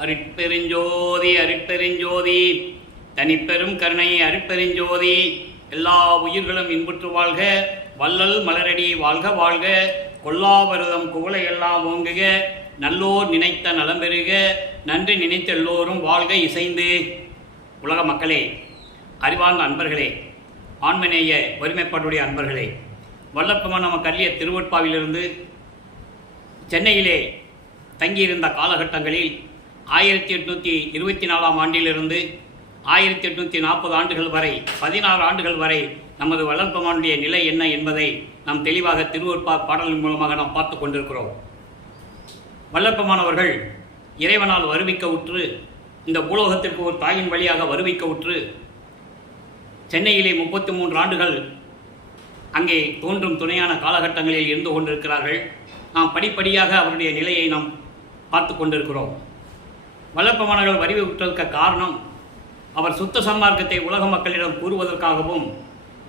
அருட்பெருஞ்சோதி அருட்பெருஞ்சோதி தனிப்பெரும் கருணை அருட்பெருஞ்சோதி. எல்லா உயிர்களும் இன்புற்று வாழ்க, வள்ளல் மலரடி வாழ்க வாழ்க, கொல்லாவரதம் குவளை எல்லாம் ஓங்குக, நல்லோர் நினைத்த நலம் பெறுக, நன்றி நினைத்த எல்லோரும் வாழ்க இசைந்து. உலக மக்களே, அறிவார்ந்த அன்பர்களே, ஆண்மநேய வறுமைப்பாட்டுடைய அன்பர்களே, வல்லப்பமான நம்ம கல்லிய திருவட்பாவிலிருந்து சென்னையிலே தங்கியிருந்த காலகட்டங்களில் 1824ஆம் ஆண்டிலிருந்து 1840 ஆண்டுகள் வரை 16 ஆண்டுகள் வரை நமது வளர்ப்பமானுடைய நிலை என்ன என்பதை நாம் தெளிவாக திருவருட்பா பாடலின் மூலமாக நாம் பார்த்து கொண்டிருக்கிறோம். வல்லப்பமானவர்கள் இறைவனால் வருவிக்க உற்று, இந்த பூலோகத்திற்கு ஒரு தாயின் வழியாக வருவிக்க உற்று சென்னையிலே 33 ஆண்டுகள் அங்கே தோன்றும் துணையான காலகட்டங்களில் இருந்து கொண்டிருக்கிறார்கள். நாம் படிப்படியாக அவருடைய நிலையை நாம் பார்த்து கொண்டிருக்கிறோம். வல்லப்பமானவர்கள் வருவி உற்றதற்கு காரணம், அவர் சுத்த சன்மார்க்கத்தை உலக மக்களிடம் கூறுவதற்காகவும்,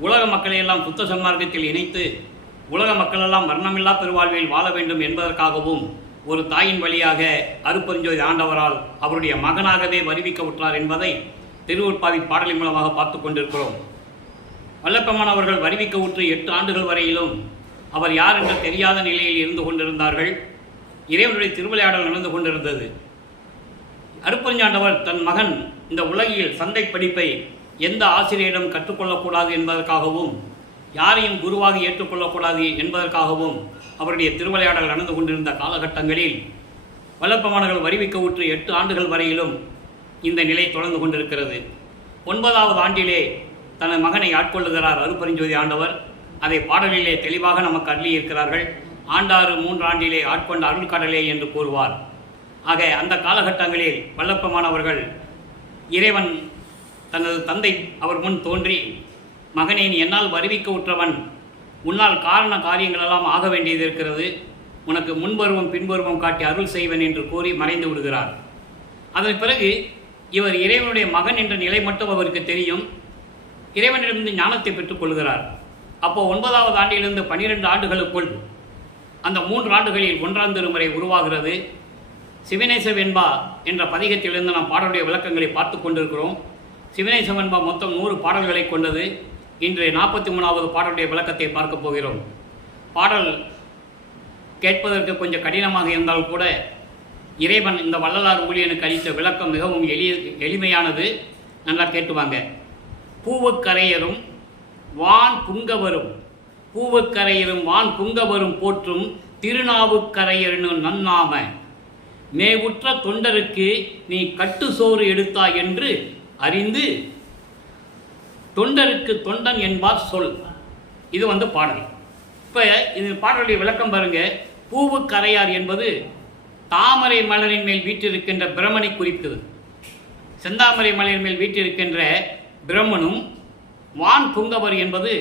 உலக மக்களையெல்லாம் சுத்த சன்மார்க்கத்தில் இணைத்து உலக மக்களெல்லாம் மரணமில்லா பெருவாழ்வில் வாழ வேண்டும் என்பதற்காகவும் ஒரு தாயின் வழியாக அருட்பெருஞ்சோதி ஆண்டவரால் அவருடைய மகனாகவே வருவிக்க உற்றார் என்பதை திருவருட்பாவி பாடலின் மூலமாக பார்த்து கொண்டிருக்கிறோம். வல்லப்பமானவர்கள் வருவிக்க உற்று 8 ஆண்டுகள் வரையிலும் அவர் யார் என்று தெரியாத நிலையில் இருந்து கொண்டிருந்தார்கள். இறைவனுடைய திருவிளையாடல் நடந்து கொண்டிருந்தது. அருட்பெருஞ்சாண்டவர் தன் மகன் இந்த உலகில் சந்தை படிப்பை எந்த ஆசிரியரிடம் கற்றுக்கொள்ளக்கூடாது என்பதற்காகவும், யாரையும் குருவாக ஏற்றுக்கொள்ளக்கூடாது என்பதற்காகவும் அவருடைய திருவிளையாடல் நடந்து கொண்டிருந்த காலகட்டங்களில் வல்லப்பமானவர்கள் வருவிக்க உற்று 8 ஆண்டுகள் வரையிலும் இந்த நிலை தொடர்ந்து கொண்டிருக்கிறது. 9வது ஆண்டிலே தனது மகனை ஆட்கொள்ளுகிறார் அருட்பெருஞ்சோதி ஆண்டவர். அதை பாடலிலே தெளிவாக நமக்கு அள்ளியிருக்கிறார்கள். ஆண்டாறு 3 ஆண்டிலே ஆட்கொண்ட அருள்கடலே என்று கூறுவார். ஆக அந்த காலகட்டங்களில் வல்லப்பமானவர்கள் இறைவன் தனது தந்தை அவர் முன் தோன்றி, மகனே, நீ என்னால் வருவிக்க உற்றவன், உன்னால் காரண காரியங்களெல்லாம் ஆக வேண்டியது இருக்கிறது, உனக்கு முன்பருவம் பின்பருவம் காட்டி அருள் செய்வன் என்று கூறி மறைந்து விடுகிறார். அதன் பிறகு இவர் இறைவனுடைய மகன் என்ற நிலை மட்டும் அவருக்கு தெரியும். இறைவனிடமிருந்து ஞானத்தை பெற்றுக்கொள்கிறார். அப்போது 9வது ஆண்டிலிருந்து 12 ஆண்டுகளுக்குள் அந்த 3 ஆண்டுகளில் 1ஆம் திருமுறை உருவாகிறது. சிவனேச வெண்பா என்ற பதிகத்திலிருந்து நாம் பாடலுடைய விளக்கங்களை பார்த்து கொண்டிருக்கிறோம். சிவனேச வெண்பா மொத்தம் 100 பாடல்களை கொண்டது. இன்று 43வது பாடலுடைய விளக்கத்தை பார்க்க போகிறோம். பாடல் கேட்பதற்கு கொஞ்சம் கடினமாக இருந்தால் கூட இறைவன் இந்த வள்ளலார் ஊழியனுக்கு அளித்த விளக்கம் மிகவும் எளிமையானது. நல்லா கேட்டுவாங்க. பூவுக்கரையரும் வான் புங்கவரும், பூவுக்கரையரும் வான் புங்கவரும் போற்றும் திருநாவுக்கரையர்னு நன்னாம மேவுற்ற தொண்டருக்கு நீ கட்டு சோறு எடுத்தாய் என்று அறிந்து தொண்டருக்கு தொண்டன் என்பார் சொல். இது பாடல். இப்போ இது பாடலுடைய விளக்கம் பாருங்க. பூவுக்கரையார் என்பது தாமரை மலரின் மேல் வீற்றிருக்கின்ற பிரமனை குறிப்பது. செந்தாமரை மலரின் மேல் வீற்றிருக்கின்ற பிரம்மனும், வான் புங்கவர் என்பது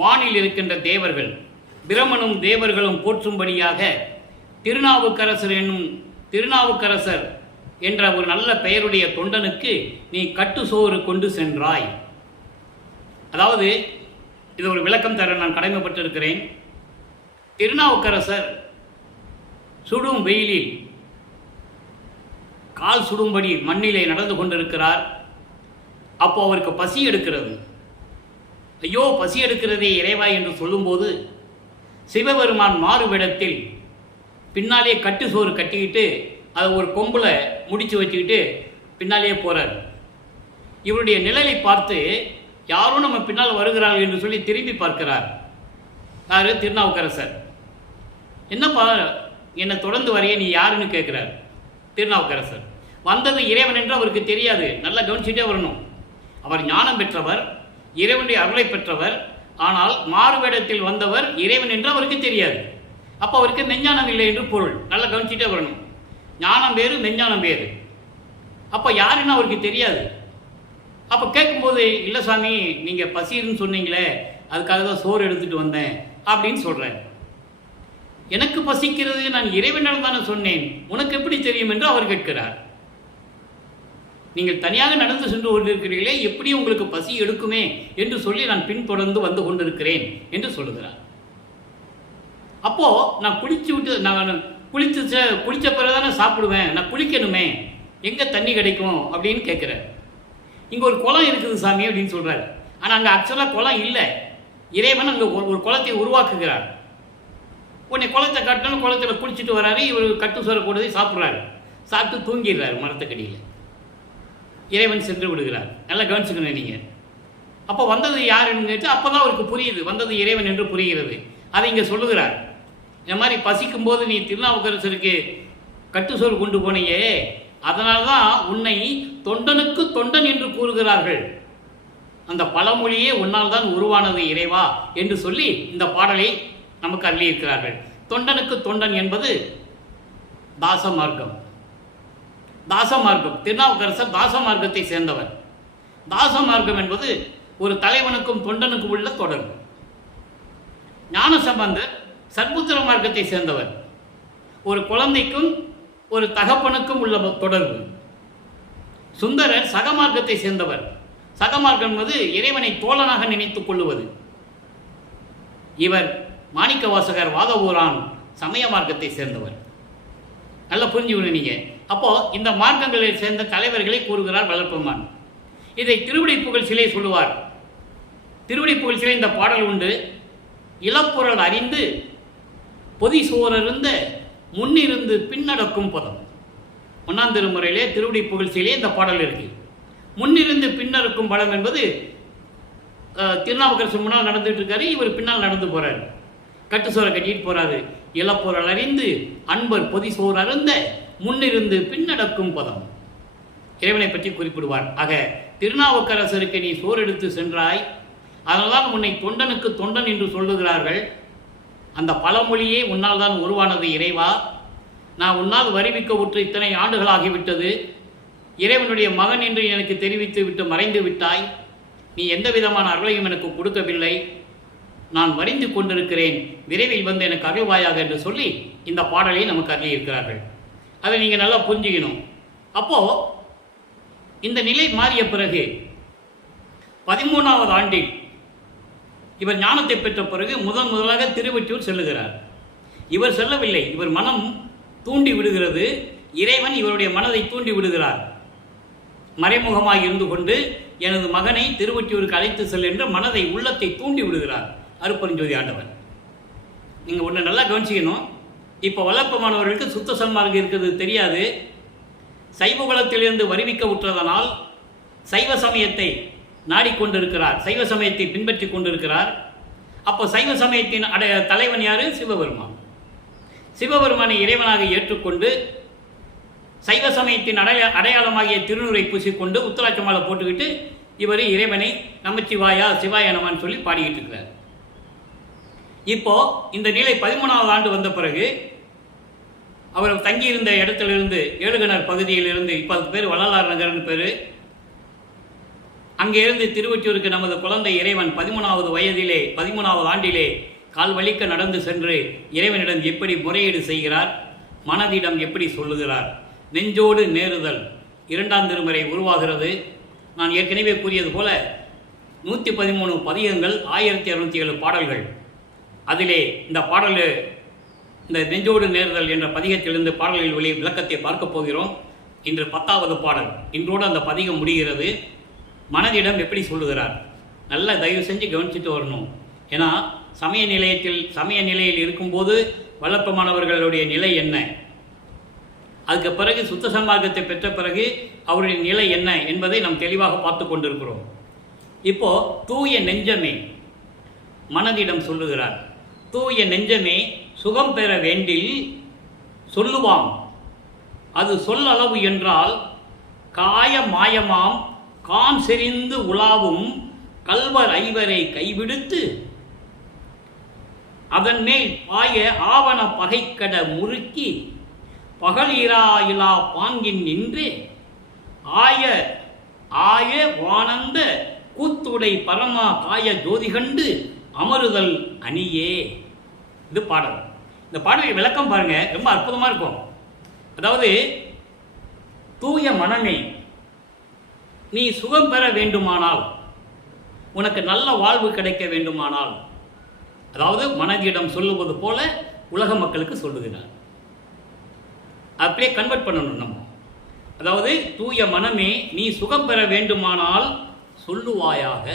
வானில் இருக்கின்ற தேவர்கள். பிரமனும் தேவர்களும் போற்றும்படியாக திருநாவுக்கரசர் என்ற ஒரு நல்ல பெயருடைய தொண்டனுக்கு நீ கட்டு சோறு கொண்டு சென்றாய். அதாவது இது ஒரு விளக்கம் தர நான் கடமைப்பட்டிருக்கிறேன். திருநாவுக்கரசர் சுடும் வெயிலில் கால் சுடும்படி மண்ணிலே நடந்து கொண்டிருக்கிறார். அப்போ அவருக்கு பசி எடுக்கிறது. ஐயோ, பசி எடுக்கிறதே இறைவா என்று சொல்லும்போது சிவபெருமான் மாறுவிடத்தில் பின்னாலே கட்டு சோறு கட்டிக்கிட்டு அதை ஒரு கொம்பில் முடித்து வச்சுக்கிட்டு பின்னாலே போகிறார். இவருடைய நிழலை பார்த்து யாரும் நம்ம பின்னால் வருகிறார்கள் என்று சொல்லி திரும்பி பார்க்கிறார். யார்? திருநாவுக்கரசர். என்னப்பா, என்னை தொடர்ந்து வரைய நீ யாருன்னு கேட்குறார் திருநாவுக்கரசர். வந்தது இறைவன் என்று அவருக்கு தெரியாது. நல்லா கவனிச்சுட்டே வரணும். அவர் ஞானம் பெற்றவர், இறைவனுடைய அருளை பெற்றவர். ஆனால் மாறுவேடத்தில் வந்தவர் இறைவன் என்று அவருக்கு தெரியாது. அப்போ அவருக்கு மெஞ்ஞானம் இல்லை என்று பொருள். நல்லா கவனிச்சுட்டே வரணும். ஞானம் வேறு, மெஞ்ஞானம் வேறு. அப்போ யாருன்னு அவருக்கு தெரியாது. அப்போ கேட்கும்போது, இல்லை சாமி, நீங்கள் பசின்னு சொன்னீங்களே, அதுக்காக தான் சோறு எடுத்துகிட்டு வந்தேன் அப்படின்னு சொல்கிறேன். எனக்கு பசிக்கிறது, நான் இறைவனால் தானே சொன்னேன், உனக்கு எப்படி தெரியும் என்று அவர் கேட்கிறார். நீங்கள் தனியாக நடந்து சென்று கொண்டிருக்கிறீர்களே, எப்படி உங்களுக்கு பசி எடுக்குமே என்று சொல்லி நான் பின்தொடர்ந்து வந்து கொண்டிருக்கிறேன் என்று சொல்லுகிறார். அப்போது நான் குளித்து விட்டு, நான் குளித்த பிறகு தானே சாப்பிடுவேன், நான் குளிக்கணுமே எங்கே தண்ணி கிடைக்கும் அப்படின்னு கேட்குறாரு. இங்கே ஒரு குளம் இருக்குது சாமி அப்படின்னு சொல்கிறாரு. ஆனால் அங்கே ஆக்சுவலாக குளம் இல்லை. இறைவன் அங்கே ஒரு குளத்தை உருவாக்குகிறார். உடனே குளத்தை கட்டணும், குளத்தில் குளிச்சுட்டு வராரு. இவர் கட்டு சோற கூடவே சாப்பிட்றாரு. சாப்பிட்டு தூங்கிடுறாரு மரத்துக்கடியில். இறைவன் சென்று விடுகிறார். நல்லா கவனிச்சுக்கணும் நீங்கள். அப்போ வந்தது யாருன்னு கேட்டு அப்போ தான் அவருக்கு புரியுது, வந்தது இறைவன் என்று புரிகிறது. அதை இங்கே சொல்லுகிறார். இந்த மாதிரி பசிக்கும் போது நீ திருநாவுக்கரசருக்கு கட்டுசோறு கொண்டு போனையே, அதனால தான் உன்னை தொண்டனுக்கு தொண்டன் என்று கூறுகிறார்கள். அந்த பழமொழியே உன்னால் தான் உருவானது இறைவா என்று சொல்லி இந்த பாடலை நமக்கு அள்ளியிருக்கிறார்கள். தொண்டனுக்கு தொண்டன் என்பது தாச மார்க்கம். தாச மார்க்கம், திருநாவுக்கரசர் தாச மார்க்கத்தை சேர்ந்தவர். தாச மார்க்கம் என்பது ஒரு தலைவனுக்கும் தொண்டனுக்கும் உள்ள தொடர்பு. ஞானசம்பந்தர் சர்புத்திர மார்க்கத்தை சேர்ந்தவர். ஒரு குழந்தைக்கும் ஒரு தகப்பனுக்கும் உள்ள தொடர்பு. சுந்தரர் சகமார்க்கத்தை சேர்ந்தவர். சகமார்க்கம் என்பது இறைவனை தோழனாக நினைத்துக் கொள்ளுவது. இவர் மாணிக்க வாசகர் வாதவூரான் சமய மார்க்கத்தை சேர்ந்தவர். நல்லா புரிஞ்சுக்கணும் நீங்க. அப்போ இந்த மார்க்கங்களை சேர்ந்த தலைவர்களை கூறுகிறார் வளர்ப்பெருமான். இதை திருவிடை புகழ்ச்சியிலே சொல்லுவார். திருவிடை புகழ்ச்சியிலே இந்த பாடல் உண்டு. இளப்புறல் அறிந்து பொதி சோரருந்த முன்னிருந்து பின்னடக்கும் பதம். 1ஆம் திருமுறையிலே திருவிடை புகழ்ச்சியிலே இந்த பாடல் இருக்கு. முன்னிருந்து பின்னடக்கும் பதம் என்பது திருநாவுக்கரசர் முன்னால் நடந்துட்டு இருக்காரு, இவர் பின்னால் நடந்து போறாரு. கட்டு சோரை கட்டிட்டு போறாரு. இளப்புறல் அறிந்து அன்பர் பொதி சோர் அருந்த முன்னிருந்து பின்னடக்கும் பதம். இறைவனை பற்றி குறிப்பிடுவார். ஆக திருநாவுக்கரசருக்கு நீ சோறு எடுத்து சென்றாய், அதனால்தான் உன்னை தொண்டனுக்கு தொண்டன் என்று சொல்லுகிறார்கள். அந்த பழமொழியே உன்னால் தான் உருவானது இறைவா. நான் உன்னால் வருவிக்க உற்று இத்தனை ஆண்டுகளாகிவிட்டது. இறைவனுடைய மகன் என்று எனக்கு தெரிவித்து விட்டு மறைந்து விட்டாய். நீ எந்த விதமான அருளையும் எனக்கு கொடுக்கவில்லை. நான் வரிந்து கொண்டிருக்கிறேன். விரைவில் வந்து எனக்கு அருள்வாயாக என்று சொல்லி இந்த பாடலை நமக்கு அருளியிருக்கிறார்கள். அதை நீங்கள் நல்லா புரிஞ்சுக்கணும். அப்போது இந்த நிலை மாறிய பிறகு 13வது ஆண்டில் இவர் ஞானத்தை பெற்ற பிறகு முதலாக திருவொற்றியூர் செல்லுகிறார். இவர் செல்லவில்லை, இவர் மனம் தூண்டி விடுகிறது. இறைவன் இவருடைய மனதை தூண்டி விடுகிறார். மறைமுகமாக இருந்து கொண்டு எனது மகனை திருவொற்றியூருக்கு அழைத்து செல் என்ற மனதை, உள்ளத்தை தூண்டி விடுகிறார் அருட்பெருஞ்சோதி ஆண்டவர். நீங்கள் ஒன்று நல்லா கவனிச்சிக்கணும். இப்போ வளர்ப்பமானவர்களுக்கு சுத்த சன்மார்க்கம் இருக்கிறது தெரியாது. சைவ குலத்திலிருந்து வருவிக்க உற்றதனால் சைவ சமயத்தை நாடிக்கொண்டிருக்கிறார், சைவ சமயத்தை பின்பற்றி கொண்டிருக்கிறார். அப்போ சைவ சமயத்தின் தலைவன் யாரு? சிவபெருமான். சிவபெருமானை இறைவனாக ஏற்றுக்கொண்டு சைவ சமயத்தின் அடையாளமாகிய திருநூரை பூசிக்கொண்டு உத்தராட்ச மாலை போட்டுக்கிட்டு இவர் இறைவனை நமச்சிவாயா சிவாய நமன்னு சொல்லி பாடிக்கிட்டு இருக்கிறார். இப்போ இந்த நிலை 13வது ஆண்டு வந்த பிறகு அவர் தங்கியிருந்த இடத்திலிருந்து ஏழுகணர் பகுதியிலிருந்து, இப்போ அதுக்கு பேர் வள்ளலார் நகர்னு பேர், அங்கே இருந்து திருவொற்றியூருக்கு நமது குழந்தை இறைவன் 13வது வயதிலே 13வது ஆண்டிலே கால் வலிக்க நடந்து சென்று இறைவனிடம் எப்படி முறையீடு செய்கிறார், மனதிடம் எப்படி சொல்லுகிறார். நெஞ்சோடு நேருதல் 2ஆம் திருமுறை உருவாகிறது. நான் ஏற்கனவே கூறியது போல 113 பதிகங்கள், 1207 பாடல்கள். அதிலே இந்த பாடல், இந்த நெஞ்சோடு நேருதல் என்ற பதிகத்திலிருந்து பாடல்கள் வெளியே விளக்கத்தை பார்க்க போகிறோம். இன்று 10வது பாடல். இன்றோடு அந்த பதிகம் முடிகிறது. மனதிடம் எப்படி சொல்லுகிறார், நல்ல தயவு செஞ்சு கவனிச்சுட்டு வரணும். ஏன்னா சமய நிலையில் இருக்கும்போது வளர்ப்பமானவர்களுடைய நிலை என்ன, அதுக்கு பிறகு சுத்த சன்மார்க்கத்தை பெற்ற பிறகு அவருடைய நிலை என்ன என்பதை நாம் தெளிவாக பார்த்து கொண்டிருக்கிறோம். இப்போ தூய நெஞ்சமே மனதிடம் சொல்லுகிறார். தூய நெஞ்சமே சுகம் பெற வேண்டில் சொல்லுவாம், அது சொல்லளவு என்றால் காய மாயமாம் கான் செறிந்து உலாவும் கல்வர் ஐவரை கைவிடுத்து அதன் மேல் பாய ஆவண பகைக்கட முறுக்கி பகலிராயிலா பாங்கின் நின்று ஆய ஆய வானந்த கூத்துடை பரமா காய ஜோதி கண்டு அமருதல் அணியே. இது பாடல். இந்த பாடலை விளக்கம் பாருங்க, ரொம்ப அற்புதமா இருக்கும். அதாவது தூய மனமே, நீ சுகம் பெற வேண்டுமானால், உனக்கு நல்ல வாழ்வு கிடைக்க வேண்டுமானால், அதாவது மனதிடம் சொல்லுவது போல உலக மக்களுக்கு சொல்லுகிறார். அப்படியே கன்வெர்ட் பண்ணணும். நம்ம அதாவது தூய மனமே நீ சுகம் பெற வேண்டுமானால் சொல்லுவாயாக.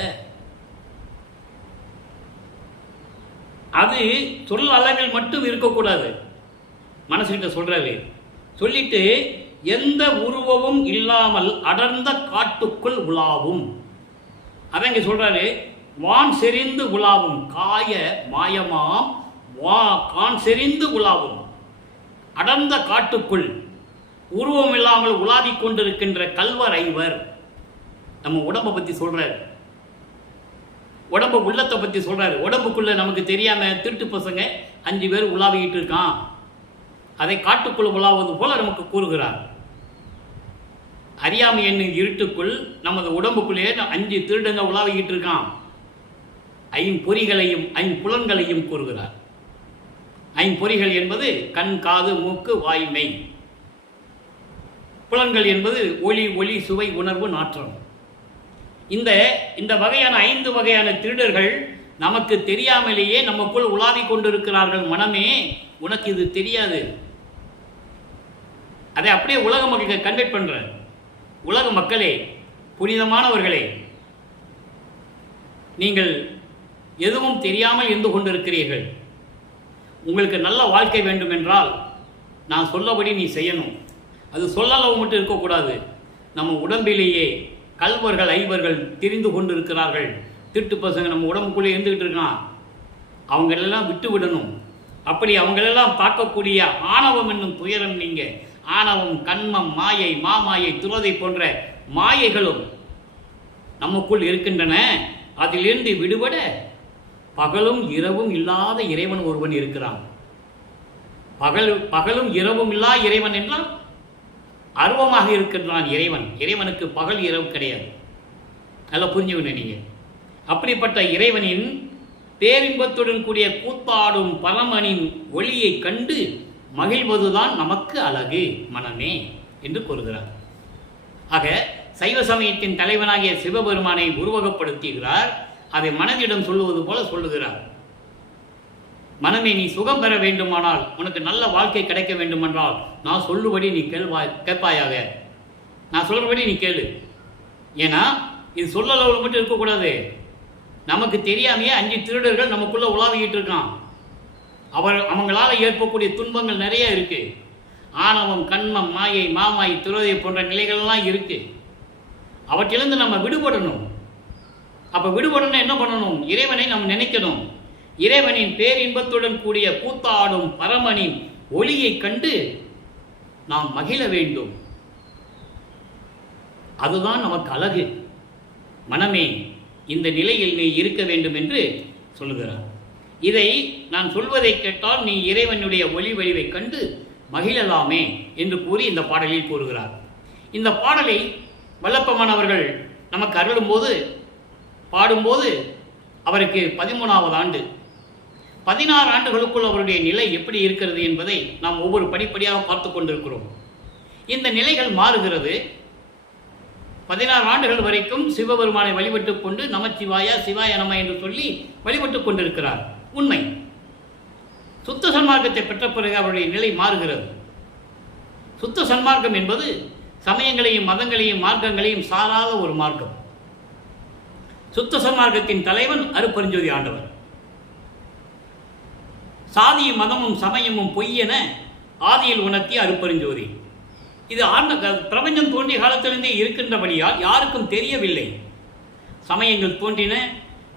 அது சொல் அளவில் மட்டும் இருக்கக்கூடாது. மனசுகிட்ட சொல்றாரு, சொல்லிட்டு எந்த உருவமும் இல்லாமல் அடர்ந்த காட்டுக்குள் உலாவும். அதான் இங்க சொல்றாரு, வான் செறிந்து உலாவும் காய மாயமாம் கான் செறிந்து உலாவும். அடர்ந்த காட்டுக்குள் உருவம் இல்லாமல் உலாவிக் கொண்டிருக்கின்ற கல்வர் ஐவர். நம்ம உடம்பை பற்றி சொல்றாரு, உடம்பு உள்ளத்தை பற்றி சொல்றாரு. உடம்புக்குள்ள நமக்கு தெரியாம திருட்டு பசங்க 5 பேர் உலாவிக்கிட்டு இருக்கான், அதை காட்டுக்குள் உலாவது போல நமக்கு கூறுகிறார். அறியாமை என்னும் இருட்டுக்குள் நமது உடம்புக்குள்ளே 5 திருடங்க உலாவிக்கிட்டு இருக்கான். ஐம்பொறிகளையும் 5 புலன்களையும் கூறுகிறார். 5 பொறிகள் என்பது கண், காது, மூக்கு, வாய்மை. புலன்கள் என்பது ஒளி, சுவை, உணர்வு, நாற்றம். இந்த வகையான 5 வகையான திருடர்கள் நமக்கு தெரியாமலேயே நமக்குள் உலாவிக் கொண்டிருக்கிறார்கள். மனமே, உனக்கு இது தெரியாது. அதை அப்படியே உலக மக்களுக்கு கன்வெர்ட் பண்ற. உலக மக்களே, புனிதமானவர்களே, நீங்கள் எதுவும் தெரியாமல் இருந்து கொண்டிருக்கிறீர்கள். உங்களுக்கு நல்ல வாழ்க்கை வேண்டும் என்றால் நான் சொல்லபடி நீ செய்யணும். அது சொல்லளவு மட்டும் இருக்கக்கூடாது. நம்ம உடம்பிலேயே கல்வர்கள் ஐவர்கள் தெரிந்து கொண்டு இருக்கிறார்கள். திருட்டு பசங்க நம்ம உடம்புக்குள்ளே இருந்துகிட்டு இருக்கான். அவங்களெல்லாம் விட்டு விடணும். அப்படி அவங்களெல்லாம் பார்க்கக்கூடிய ஆணவம் என்னும் துயரம் நீங்க. ஆணவம், கண்மம், மாயை, மாமாயை, துறதை போன்ற மாயைகளும் நமக்குள் இருக்கின்றன. அதிலிருந்து விடுபட பகலும் இரவும் இல்லாத இறைவன் ஒருவன் இருக்கிறான். பகலும் இரவும் இல்லா இறைவன் என்றால் அருவமாக இருக்கின்றான் இறைவன். இறைவனுக்கு பகல் இரவு கிடையாது. நல்லா புரிஞ்சுக்கணும் நீங்க. அப்படிப்பட்ட இறைவனின் பேரின்பத்துடன் கூடிய கூத்தாடும் பரமனின் ஒளியை கண்டு மகிழ்வதுதான் நமக்கு அழகு மனமே என்று கூறுகிறார். ஆக சைவ சமயத்தின் தலைவனாகிய சிவபெருமானை உருவகப்படுத்துகிறார். அதை மனதிடம் சொல்லுவது போல சொல்லுகிறார். மனமே, நீ சுகம் பெற வேண்டுமானால், உனக்கு நல்ல வாழ்க்கை கிடைக்க வேண்டுமென்றால் நான் சொல்லுபடி நீ கேட்பாயாக. நான் சொல்றபடி நீ கேளு. ஏன்னா இது சொல்லளவில் மட்டும் இருக்கக்கூடாது. நமக்கு தெரியாமையே 5 திருடர்கள் நமக்குள்ள உலாவிக்கிட்டு இருக்கான். அவங்களால ஏற்படக்கூடிய துன்பங்கள் நிறைய இருக்கு. ஆணவம், கண்மம், மாயை, மாமாய், துறதை போன்ற நிலைகள்லாம் இருக்கு. அவற்றிலிருந்து நம்ம விடுபடணும். அப்ப விடுபடணும் என்ன பண்ணணும்? இறைவனை நாம் நினைக்கணும். இறைவனின் பேரின்பத்துடன் கூடிய கூத்தாடும் பரமனின் ஒளியை கண்டு நாம் மகிழ வேண்டும். அதுதான் நமக்கு அழகு. மனமே, இந்த நிலையில் நீ இருக்க வேண்டும் என்று சொல்லுகிறார். இதை நான் சொல்வதை கேட்டால் நீ இறைவனுடைய ஒளி வடிவை கண்டு மகிழலாமே என்று கூறி இந்த பாடலில் கூறுகிறார். இந்த பாடலை வல்லப்பமானவர்கள் நமக்கு அருளும்போது பாடும்போது அவருக்கு 13வது ஆண்டு. 16 ஆண்டுகளுக்குள் அவருடைய நிலை எப்படி இருக்கிறது என்பதை நாம் ஒவ்வொரு படிப்படியாக பார்த்து கொண்டிருக்கிறோம். இந்த நிலைகள் மாறுகிறது. 16 ஆண்டுகள் வரைக்கும் சிவபெருமானை வழிபட்டுக் கொண்டு நமச்சிவாய சிவாய நம என்று சொல்லி வழிபட்டுக் கொண்டிருக்கிறார். உண்மை. சுத்த சன்மார்க்கத்தை பெற்ற பிறகு அவருடைய நிலை மாறுகிறது. சுத்த சன்மார்க்கம் என்பது சமயங்களையும் மதங்களையும் மார்க்கங்களையும் சாராத ஒரு மார்க்கம். சுத்த சன்மார்க்கத்தின் தலைவன் அருட்பெருஞ்சோதி ஆண்டவர். சாதியும் மதமும் சமயமும் பொய்யென ஆதியில் உணர்த்திய அருட்பெருஞ்சோதி. இது பிரபஞ்சம் தோன்றிய காலத்திலிருந்தே இருக்கின்றபடியால் யாருக்கும் தெரியவில்லை. சமயங்கள் தோன்றின,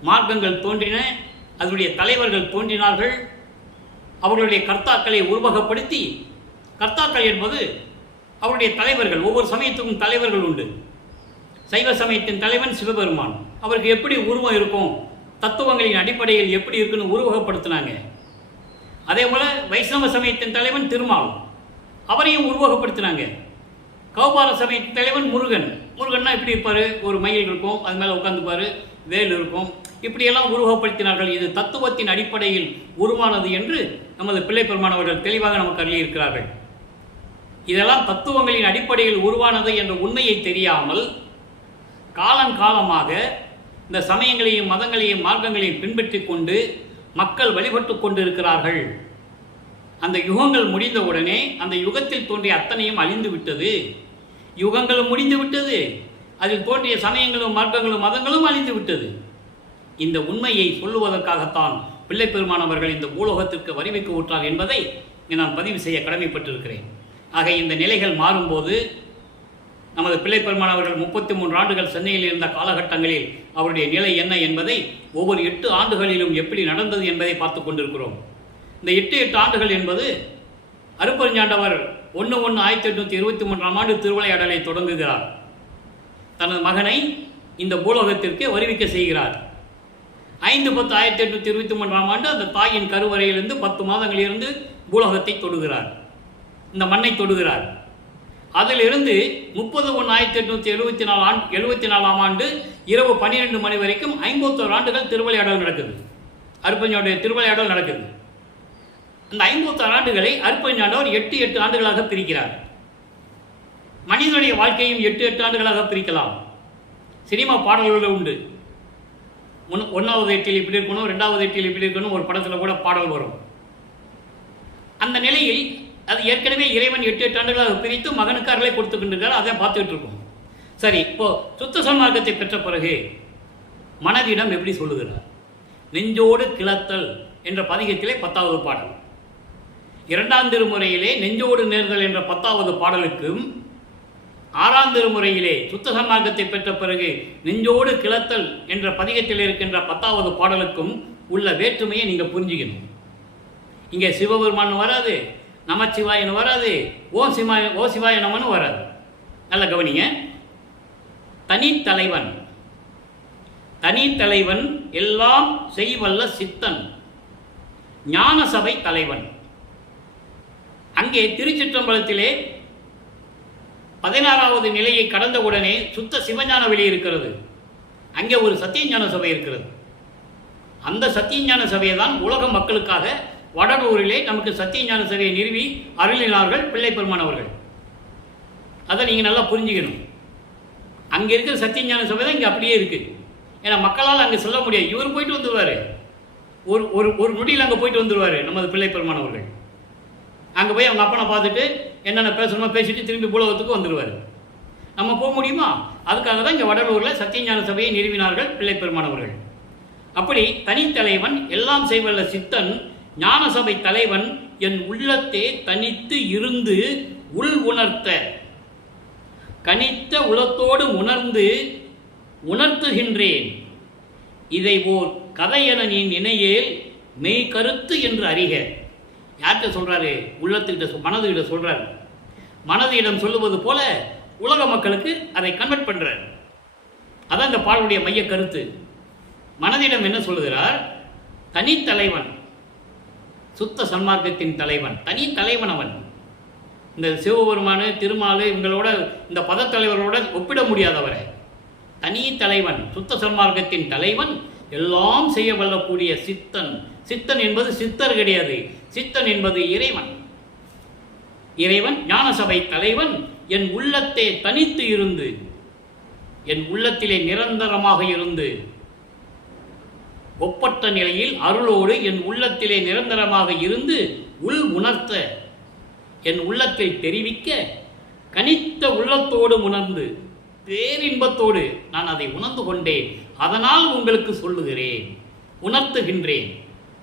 மார்க்கங்கள் தோன்றின, அதனுடைய தலைவர்கள் தோன்றினார்கள். அவர்களுடைய கர்த்தாக்களை உருவகப்படுத்தி, கர்த்தாக்கள் என்பது அவருடைய தலைவர்கள். ஒவ்வொரு சமயத்துக்கும் தலைவர்கள் உண்டு. சைவ சமயத்தின் தலைவன் சிவபெருமான். அவருக்கு எப்படி உருவம் இருக்கும், தத்துவங்களின் அடிப்படையில் எப்படி இருக்குன்னு உருவகப்படுத்தினாங்க. அதே போல வைஷ்ணவ சமயத்தின் தலைவன் திருமால், அவரையும் உருவகப்படுத்தினாங்க. கௌபார சமயத்தின் தலைவன் முருகன். முருகன்னா எப்படி இருப்பார்? ஒரு மயில் இருக்கும், அது மேலே உட்காந்துப்பார், வேல் இருக்கும், இப்படியெல்லாம் உருவகப்படுத்தினார்கள். இது தத்துவத்தின் அடிப்படையில் உருவானது என்று நமது பிள்ளை பெருமானவர்கள் தெளிவாக நமக்கு அருளியிருக்கிறார்கள். இதெல்லாம் தத்துவங்களின் அடிப்படையில் உருவானது என்ற உண்மையை தெரியாமல் காலங்காலமாக இந்த சமயங்களையும் மதங்களையும் மார்க்கங்களையும் பின்பற்றி கொண்டு மக்கள் வழிபட்டு கொண்டிருக்கிறார்கள். அந்த யுகங்கள் முடிந்தவுடனே அந்த யுகத்தில் தோன்றிய அத்தனையும் அழிந்து விட்டது. யுகங்களும் முடிந்து விட்டது, அதில் தோன்றிய சமயங்களும் மார்க்கங்களும் மதங்களும் அழிந்து விட்டது. இந்த உண்மையை சொல்லுவதற்காகத்தான் பிள்ளை பெருமான் அவர்கள் இந்த பூலோகத்திற்கு வரிவைக்கு ஊற்றார் என்பதை நான் பதிவு செய்ய கடமைப்பட்டிருக்கிறேன். ஆக இந்த நிலைகள் மாறும்போது நமது பிள்ளை பெருமான் அவர்கள் 33 ஆண்டுகள் சென்னையில் இருந்த காலகட்டங்களில் அவருடைய நிலை என்ன என்பதை ஒவ்வொரு 8 ஆண்டுகளிலும் எப்படி நடந்தது என்பதை பார்த்து கொண்டிருக்கிறோம். இந்த 8 ஆண்டுகள் என்பது அருப்பெருஞ்சாண்டவர் 1/1/1823 ஆண்டு திருவிளையாடலை தொடங்குகிறார். தனது மகனை இந்த பூலோகத்திற்கு வருவிக்க செய்கிறார். 5/10/1823 ஆண்டு அந்த தாயின் கருவறையிலிருந்து 10 மாதங்களிலிருந்து பூலோகத்தை தொடுகிறார், இந்த மண்ணை தொடுகிறார். அதிலிருந்து 30/1/1874 ஆண்டு இரவு 12 மணி வரைக்கும் 51 ஆண்டுகள் திருவிளையாடல் நடக்குது. அருப்பெருஞ்சாண்டோடைய திருவிளையாடல் நடக்குது. அந்த 51 ஆண்டுகளை அருப்பெருஞ்சாண்டவர் 8 ஆண்டுகளாக பிரிக்கிறார். மனிதனுடைய வாழ்க்கையும் 8 ஆண்டுகளாக பிரிக்கலாம். சினிமா பாடல்கள் உண்டு. 1வது எட்டில் இப்படி இருக்கணும், 2வது எட்டில் இப்படி இருக்கணும், ஒரு படத்தில் கூட பாடல் வரும். அந்த நிலையில் அது ஏற்கனவே இறைவன் 8 ஆண்டுகளாக பிரித்து மகனுக்கு அருளை கொடுத்துக்கின்றார். அதை பார்த்துக்கிட்டு இருக்கோம். சரி, இப்போ சுத்த சன்மார்க்கத்தை பெற்ற பிறகு மனதிடம் எப்படி சொல்லுகிறார்? நெஞ்சோடு கிளத்தல் என்ற பதிகத்திலே 10வது பாடல், 2ஆம் திருமுறையிலே நெஞ்சோடு நேர்தல் என்ற 10வது பாடலுக்கும் 6ஆம் திருமுறையிலே சுத்த சன்மார்க்கத்தை பெற்ற பிறகு நெஞ்சோடு கிளத்தல் என்ற பதிகத்தில் இருக்கின்ற 10வது பாடலுக்கும் உள்ள வேற்றுமையை நீங்கள் புரிஞ்சுக்கணும். இங்கே சிவபெருமான் வராது, நமச்சிவாயன் வராது, ஓ சிவாய நமன்னு வராது. நல்ல கவனிங்க. தனித்தலைவன் எல்லாம் செய்வல்ல சித்தன், ஞான சபை தலைவன். அங்கே திருச்சிற்றம்பலத்திலே 16வது நிலையை கடந்தவுடனே சுத்த சிவஞான வெளி இருக்கிறது. அங்கே ஒரு சத்தியஞான சபை இருக்கிறது. அந்த சத்தியஞான சபையை தான் உலக மக்களுக்காக வடலூரிலே நமக்கு சத்தியஞான சபையை நிறுவி அருளினார்கள் பிள்ளை பெருமான் அவர்கள். அதை நீங்கள் நல்லா புரிஞ்சுக்கணும். அங்கே இருக்கிற சத்தியஞான சபை தான் இங்கே அப்படியே இருக்குது. ஏன்னா மக்களால் அங்கே சொல்ல முடியாது. இவர் போயிட்டு வந்துடுவார், ஒரு நொடியில் அங்கே போயிட்டு வந்துடுவார் நமது பிள்ளை பெருமான் அவர்கள். அங்கே போய் அவங்க அப்பனை பார்த்துட்டு என்னென்ன பேசணுமோ பேசிட்டு திரும்பி பூலோகத்துக்கு வந்துடுவார். நம்ம போக முடியுமா? அதுக்காக தான் இங்கே வடலூரில் சத்தியஞான சபையை நிறுவினார்கள் பிள்ளை பெருமான் அவர்கள். அப்படி தனித்தலைவன் எல்லாம் செய்வல்ல சித்தன் ஞான சபை தலைவன் என் உள்ளத்தே தனித்து இருந்து உள் உணர்த்த, கனித்த உளத்தோடு உணர்த்துகின்றேன். இதை ஓர் கதையென நீ நினையேல் மெய் கருத்து என்று அறிக. யார்கிட்ட சொல்றாரு? உள்ளத்துக்கிட்ட, மனதுகிட்ட சொல்றாரு. மனதிடம் சொல்லுவது போல உலக மக்களுக்கு அதை கன்வெர்ட் பண்றார். அதான் இந்த பாடலுடைய மைய கருத்து. மனதிடம் என்ன சொல்லுகிறார்? தனித்தலைவன், சுத்த சன்மார்க்கத்தின் தலைவன், தனி தலைவன் அவன். இந்த சிவபெருமானு திருமாலு இவங்களோட, இந்த பதத்தலைவர்களோட ஒப்பிட முடியாதவரை. தனி தலைவன், சுத்த சன்மார்க்கத்தின் தலைவன், எல்லாம் செய்ய வல்லக்கூடிய சித்தன். சித்தன் என்பது சித்தர் கிடையாது, சித்தன் என்பது இறைவன். இறைவன் ஞான சபை தலைவன் என் உள்ளத்தே தனித்து இருந்து, என் உள்ளத்திலே நிரந்தரமாக இருந்து, ஒப்பற்ற நிலையில் அருளோடு என் உள்ளத்திலே நிரந்தரமாக இருந்து உள் உணர்த்த, என் உள்ளத்தில் தெரிவிக்க, கனித்த உள்ளத்தோடு உணர்ந்து பேரின்பத்தோடு நான் அதை உணர்ந்து கொண்டேன். அதனால் உங்களுக்கு சொல்லுகிறேன், உணர்த்துகின்றேன்,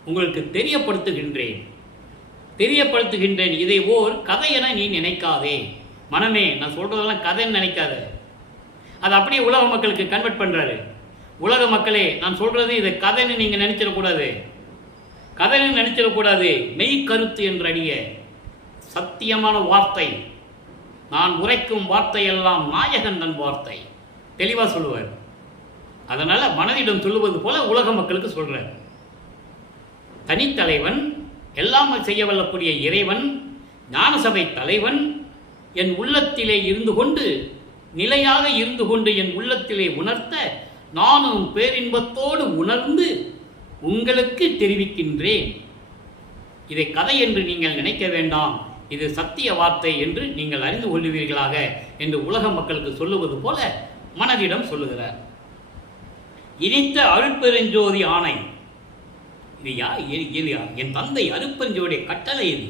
உங்களுக்கு தெரியப்படுத்துகின்றேன். இதை ஓர் கதை என நீ நினைக்காதே. மனமே, நான் சொல்றதெல்லாம் கதைன்னு நினைக்காத. அது அப்படியே உலக மக்களுக்கு கன்வெர்ட் பண்றாரு. உலக மக்களே, நான் சொல்றது இதை கதைன்னு நீங்க நினைச்சிடக்கூடாது, கதைன்னு நினைச்சிடக்கூடாது. மெய் கருத்து என்று அடிய சத்தியமான வார்த்தை, நான் உரைக்கும் வார்த்தையெல்லாம் நாயகன் தன் வார்த்தை, தெளிவாக சொல்லுவார். அதனால மனதிடம் சொல்லுவது போல உலக மக்களுக்கு சொல்றார். தனித்தலைவன், எல்லாம் செய்ய வல்லக்கூடிய இறைவன், ஞான சபை தலைவன், என் உள்ளத்திலே இருந்து கொண்டு, நிலையாக இருந்து கொண்டு என் உள்ளத்திலே உணர்த்த, நானும் பேரின்பத்தோடு உணர்ந்து உங்களுக்கு தெரிவிக்கின்றேன். இதை கதை என்று நீங்கள் நினைக்க வேண்டாம், இது சத்திய வார்த்தை என்று நீங்கள் அறிந்து கொள்ளுவீர்களாக என்று உலக மக்களுக்கு சொல்லுவது போல மனதிடம் சொல்லுகிறார். இனித்த அருட்பெருஞ்சோதி ஆணை. இது என் தந்தை அருட்பெருஞ்சோதிய கட்டளை. இது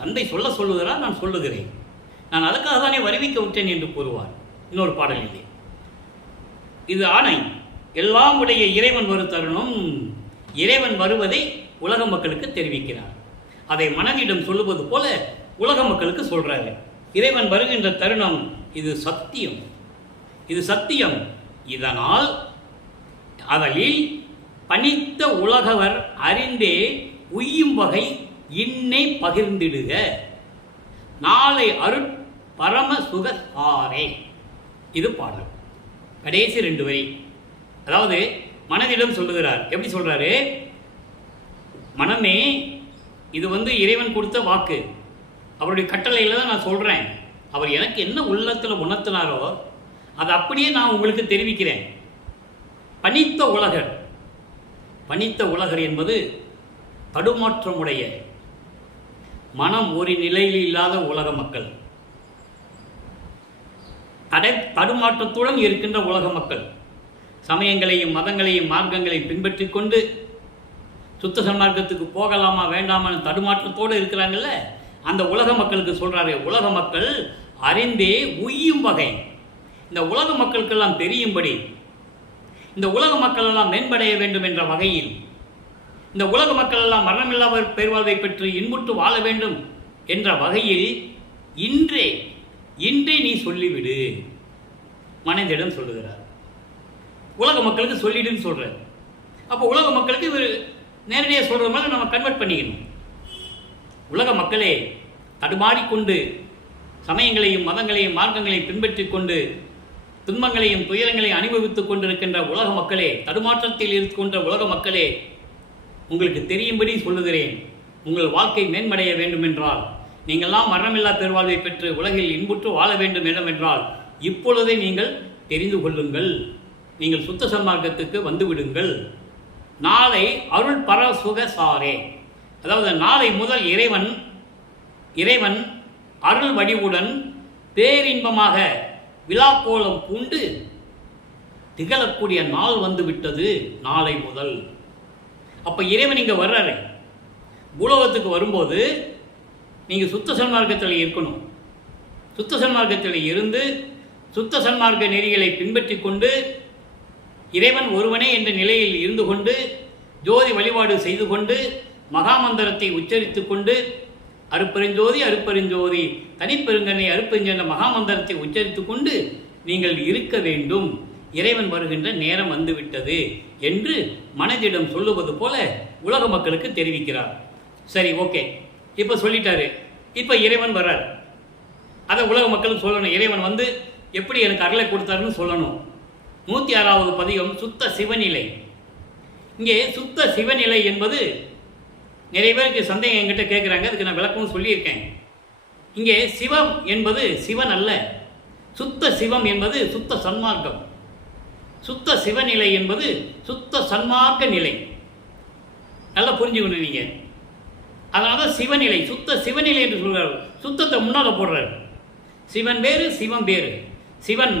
தந்தை சொல்லுகிறார், நான் சொல்லுகிறேன். நான் அதுக்காக தானே வருவிக்க விட்டேன் என்று கூறுவார் இன்னொரு பாடலிலே. இது ஆணை. எல்லாம் உடைய இறைவன் வரும் தருணம், இறைவன் வருவதை உலக மக்களுக்கு தெரிவிக்கிறார். அதை மனதிடம் சொல்லுவது போல உலக மக்களுக்கு சொல்றாரு. இறைவன் வருகின்ற தருணம், இது சத்தியம், இது சத்தியம். இதனால் அதலில் பணித்த உலகவர் அறிந்தே உய்யும் வகை இன்னை பகிர்ந்திடுக, நாளை அருட் பரம சுகசாரே. இது பாடல் கடைசி 2 வரி. அதாவது மனதிடம் சொல்லுகிறார். எப்படி சொல்றாரு? மனமே, இது இறைவன் கொடுத்த வாக்கு, அவருடைய கட்டளையில் தான் நான் சொல்கிறேன். அவர் எனக்கு என்ன உள்ளத்தில் உணர்த்தினாரோ அதை அப்படியே நான் உங்களுக்கு தெரிவிக்கிறேன். பணித்த உலகர், பணித்த உலகர் என்பது தடுமாற்றமுடைய மனம் ஒரு நிலையில் இல்லாத உலக மக்கள், தடுமாற்றத்துடன் இருக்கின்ற உலக மக்கள், சமயங்களையும் மதங்களையும் மார்க்கங்களையும் பின்பற்றி கொண்டு சுத்த சன்மார்க்கத்துக்கு போகலாமா வேண்டாமான்னு தடுமாற்றத்தோடு இருக்கிறாங்கல்ல, அந்த உலக மக்களுக்கு சொல்கிறாரு. உலக மக்கள் அறிந்தே உய்யும் வகை, இந்த உலக மக்களுக்கெல்லாம் தெரியும்படி, இந்த உலக மக்கள் எல்லாம் மேம்படைய வேண்டும் என்ற வகையில், இந்த உலக மக்கள் எல்லாம் மரணமில்லாத பெருவாழ்வை பெற்று இன்புற்று வாழ வேண்டும் என்ற வகையில் இன்றே நீ சொல்லிவிடு. மனதிடம் சொல்லுகிறார். உலக மக்களுக்கு சொல்லிடுன்னு சொல்கிறார். அப்போ உலக மக்களுக்கு இவர் நேரடியாக சொல்கிற மாதிரி நம்ம கன்வெர்ட் பண்ணிக்கணும். உலக மக்களே, தடுமாறிக்கொண்டு சமயங்களையும் மதங்களையும் மார்க்கங்களையும் பின்பற்றி கொண்டு துன்பங்களையும் துயரங்களையும் அனுபவித்துக் கொண்டிருக்கின்ற உலக மக்களே, தடுமாற்றத்தில் இருக்கின்ற உலக மக்களே, உங்களுக்கு தெரியும்படி சொல்லுகிறேன். உங்கள் வாழ்க்கை மேம்படைய வேண்டும் என்றால், நீங்கள்லாம் மரணமில்லா பெருவாழ்வை பெற்று உலகில் இன்புற்று வாழ வேண்டும் என்றால் இப்பொழுதே நீங்கள் தெரிந்து கொள்ளுங்கள். நீங்கள் சுத்த சன்மார்க்கத்துக்கு வந்துவிடுங்கள். நாளை அருள் பரசுக சாரே, அதாவது நாளை முதல் இறைவன் அருள் வடிவுடன் பேரின்பமாக விழாக்கோலம் பூண்டு திகழக்கூடிய நாள் வந்து விட்டது நாளை முதல். அப்போ இறைவன் இங்கே வர்றாரு. பூலோகத்துக்கு வரும்போது நீங்கள் சுத்த சன்மார்க்கத்தில் இருக்கணும். சுத்த சன்மார்க்கத்தில் இருந்து சுத்த சன்மார்க்க நெறிகளை பின்பற்றி கொண்டு இறைவன் ஒருவனே என்ற நிலையில் இருந்து கொண்டு ஜோதி வழிபாடு செய்து கொண்டு மகாமந்திரத்தை உச்சரித்து கொண்டு அருப்பெருஞ்சோதி அருப்பெருஞ்சோதி தனிப்பெருங்கனை அருப்பெருஞ்சென்ற மகாமந்திரத்தை உச்சரித்து கொண்டு நீங்கள் இருக்க வேண்டும். இறைவன் வருகின்ற நேரம் வந்துவிட்டது என்று மனதிடம் சொல்லுவது போல உலக மக்களுக்கு தெரிவிக்கிறார். சரி, ஓகே, இப்போ சொல்லிட்டாரு. இப்போ இறைவன் வர்றார். அதை உலக மக்களுக்கு சொல்லணும். இறைவன் எப்படி எனக்கு அருளை கொடுத்தாருன்னு சொல்லணும். 106வது பதிகம் சுத்த சிவநிலை. இங்கே சுத்த சிவநிலை என்பது நிறைய பேருக்கு சந்தேகம் என்கிட்ட கேட்குறாங்க. அதுக்கு நான் விளக்கமும் சொல்லியிருக்கேன். இங்கே சிவம் என்பது சிவன் அல்ல. சுத்த சிவம் என்பது சுத்த சன்மார்க்கம். சுத்த சிவநிலை என்பது சுத்த சன்மார்க்க நிலை. நல்லா புரிஞ்சுக்கணும் நீங்கள். அதனால தான் சிவநிலை, சுத்த சிவநிலை என்று சொல்கிறார். சுத்தத்தை முன்னால் போடுறார். சிவன் வேறு, சிவம் வேறு. சிவன்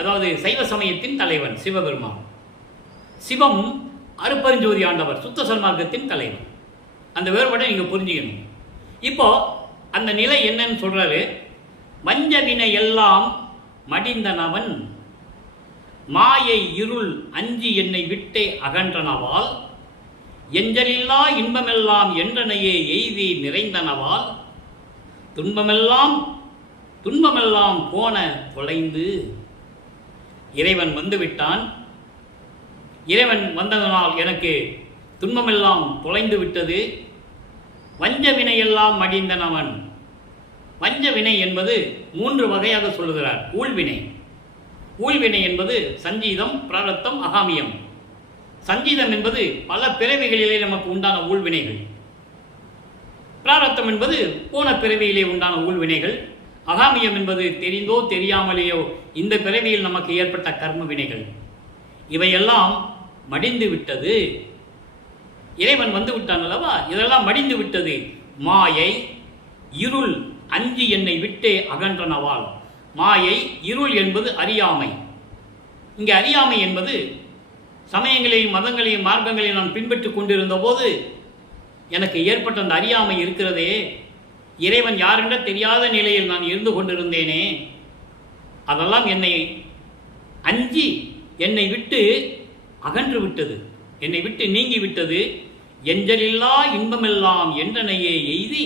அதாவது சைவ சமயத்தின் தலைவன் சிவபெருமான். சிவம் அருப்பெருஞ்சோதி ஆண்டவர், சுத்த சன்மார்க்கத்தின் தலைவன். அந்த வேறுபாட்டை நீங்கள் புரிஞ்சுக்கணும். இப்போ அந்த நிலை என்னன்னு சொல்றாரு. வஞ்ச வினை எல்லாம் மடிந்தனவன், மாயை இருள் அஞ்சி என்னை விட்டே அகன்றனவால், எஞ்சலில்லா இன்பமெல்லாம் என்றனையே எய்தி நிறைந்தனவால், துன்பமெல்லாம் போன தொலைந்து. இறைவன் வந்துவிட்டான். இறைவன் வந்ததனால் எனக்கு துன்பமெல்லாம் தொலைந்து விட்டது. வஞ்ச வினையெல்லாம் மடிந்தனவன். வஞ்ச வினை என்பது 3 வகையாக சொல்லுகிறார். ஊழ்வினை என்பது சஞ்சீதம், பிராரத்தம், அகாமியம். சஞ்சீதம் என்பது பல பிறவிகளிலே நமக்கு உண்டான ஊழ்வினைகள். பிராரத்தம் என்பது போன பிறவியிலே உண்டான ஊழ்வினைகள். அகாமியம் என்பது தெரிந்தோ தெரியாமலேயோ இந்த பிறவியில் நமக்கு ஏற்பட்ட கர்ம வினைகள். இவையெல்லாம் மடிந்து விட்டது. இறைவன் வந்து விட்டான் அல்லவா, இதெல்லாம் மடிந்து விட்டது. மாயை இருள் அஞ்சி என்னை விட்டே அகன்றனவால். மாயை இருள் என்பது அறியாமை. இங்கே அறியாமை என்பது சமயங்களையும் மதங்களையும் மார்க்கங்களையும் நான் பின்பற்றி கொண்டிருந்த போது எனக்கு ஏற்பட்ட அந்த அறியாமை இருக்கிறதே, இறைவன் யாரென்ற தெரியாத நிலையில் நான் இருந்து கொண்டிருந்தேனே, அதெல்லாம் என்னை அஞ்சி என்னை விட்டு அகன்று விட்டது, என்னை விட்டு நீங்கி விட்டது. எஞ்சலில்லா இன்பமெல்லாம் என்றனையே எய்தி,